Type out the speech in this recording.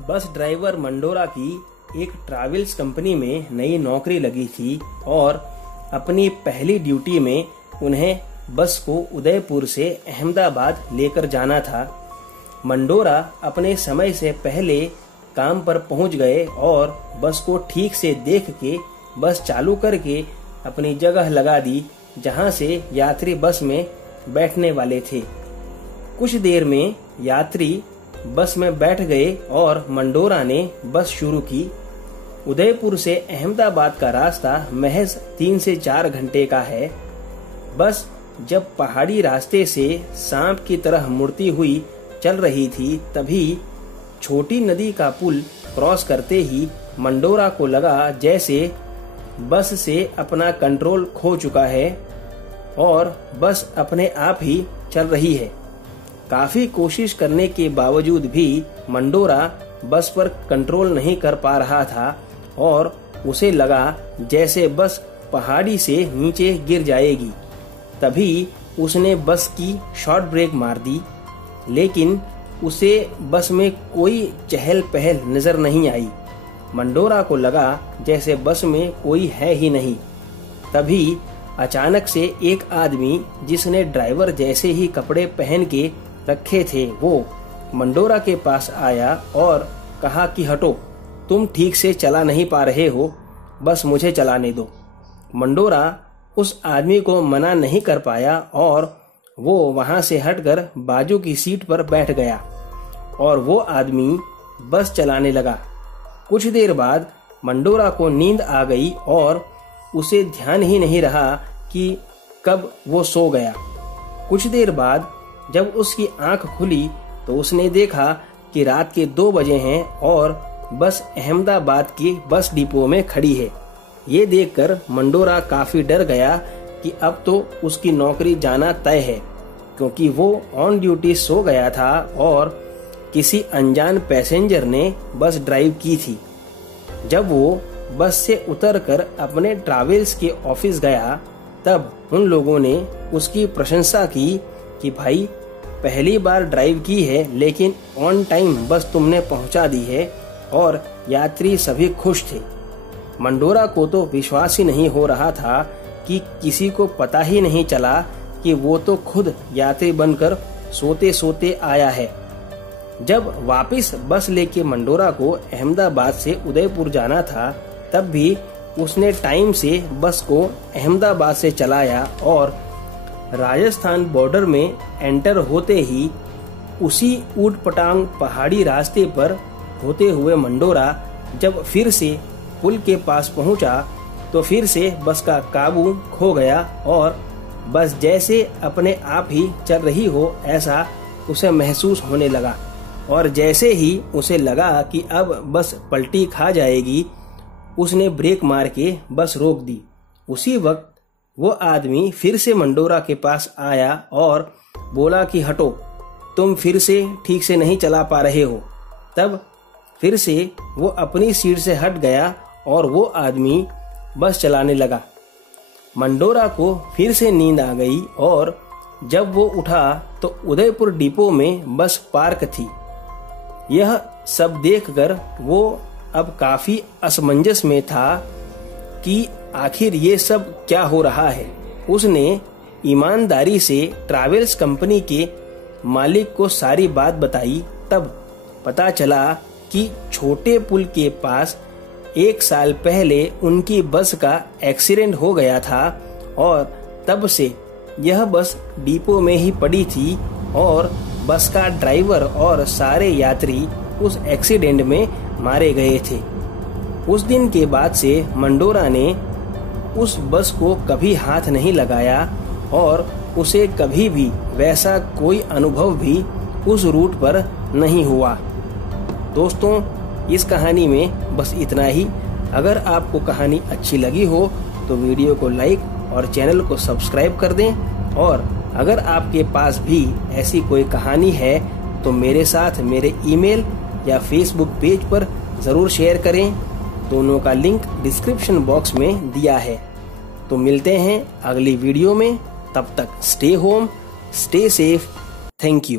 Bus driver Mandora की एक travels company में नई नौकरी लगी थी और अपनी पहली ड्यूटी में उन्हें बस को उदयपुर से अहमदाबाद लेकर जाना था। मंडोरा अपने समय से पहले काम पर पहुंच गए और बस को ठीक से देख के बस चालू करके अपनी जगह लगा दी जहां से यात्री बस में बैठने वाले थे। कुछ देर में यात्री बस में बैठ गए और मंडोरा ने बस शुरू की। उदयपुर से अहमदाबाद का रास्ता महज 3 से 4 घंटे का है। बस जब पहाड़ी रास्ते से सांप की तरह मुड़ती हुई चल रही थी तभी छोटी नदी का पुल क्रॉस करते ही मंडोरा को लगा जैसे बस से अपना कंट्रोल खो चुका है और बस अपने आप ही चल रही है। काफी कोशिश करने के बावजूद भी मंडोरा बस पर कंट्रोल नहीं कर पा रहा था और उसे लगा जैसे बस पहाड़ी से नीचे गिर जाएगी। तभी उसने बस की शॉर्ट ब्रेक मार दी, लेकिन उसे बस में कोई चहल पहल नजर नहीं आई। मंडोरा को लगा जैसे बस में कोई है ही नहीं। तभी अचानक से एक आदमी जिसने ड्राइवर जैसे ही कपड़े पहन के रखे थे वो मंडोरा के पास आया और कहा कि हटो, तुम ठीक से चला नहीं पा रहे हो, बस मुझे चलाने दो। मंडोरा उस आदमी को मना नहीं कर पाया और वो वहां से हटकर बाजू की सीट पर बैठ गया और वो आदमी बस चलाने लगा। कुछ देर बाद मंडोरा को नींद आ गई और उसे ध्यान ही नहीं रहा कि कब वो सो गया। कुछ देर बाद जब उसकी आंख खुली तो उसने देखा कि रात के 2 बजे हैं और बस अहमदाबाद के बस डिपो में खड़ी है। ये देखकर मंडोरा काफी डर गया कि अब तो उसकी नौकरी जाना तय है, क्योंकि वो ऑन ड्यूटी सो गया था और किसी अनजान पैसेंजर ने बस ड्राइव की थी। जब वो बस से उतरकर अपने ट्रैवल्स के ऑफिस गया तब उन लोगों ने उसकी प्रशंसा की कि भाई पहली बार ड्राइव की है लेकिन ऑन टाइम बस तुमने पहुंचा दी है, और यात्री सभी खुश थे। मंडोरा को तो विश्वास ही नहीं हो रहा था कि किसी को पता ही नहीं चला कि वो तो खुद यात्री बनकर सोते सोते आया है। जब वापस बस लेके मंडोरा को अहमदाबाद से उदयपुर जाना था तब भी उसने टाइम से बस को अहमदाबाद से चलाया और राजस्थान बॉर्डर में एंटर होते ही उसी ऊटपटांग पहाड़ी रास्ते पर होते हुए मंडोरा जब फिर से पुल के पास पहुंचा तो फिर से बस का काबू खो गया और बस जैसे अपने आप ही चल रही हो ऐसा उसे महसूस होने लगा। और जैसे ही उसे लगा कि अब बस पलटी खा जाएगी, उसने ब्रेक मार के बस रोक दी। उसी वक्त वो आदमी फिर से मंडोरा के पास आया और बोला कि हटो, तुम फिर से ठीक से नहीं चला पा रहे हो। तब फिर से वो अपनी सीट से हट गया और वो आदमी बस चलाने लगा। मंडोरा को फिर से नींद आ गई और जब वो उठा तो उदयपुर डिपो में बस पार्क थी। यह सब देखकर वो अब काफी असमंजस में था कि आखिर ये सब क्या हो रहा है। उसने ईमानदारी से ट्रैवल्स कंपनी के मालिक को सारी बात बताई। तब पता चला कि छोटे पुल के पास 1 साल पहले उनकी बस का एक्सीडेंट हो गया था और तब से यह बस डिपो में ही पड़ी थी और बस का ड्राइवर और सारे यात्री उस एक्सीडेंट में मारे गए थे। उस दिन के बाद से मंडोरा ने उस बस को कभी हाथ नहीं लगाया और उसे कभी भी वैसा कोई अनुभव भी उस रूट पर नहीं हुआ। दोस्तों, इस कहानी में बस इतना ही। अगर आपको कहानी अच्छी लगी हो तो वीडियो को लाइक और चैनल को सब्सक्राइब कर दें, और अगर आपके पास भी ऐसी कोई कहानी है तो मेरे साथ मेरे ईमेल या फेसबुक पेज पर जरूर शेयर करें। दोनों का लिंक डिस्क्रिप्शन बॉक्स में दिया है। तो मिलते हैं अगली वीडियो में। तब तक stay home, stay safe. Thank you.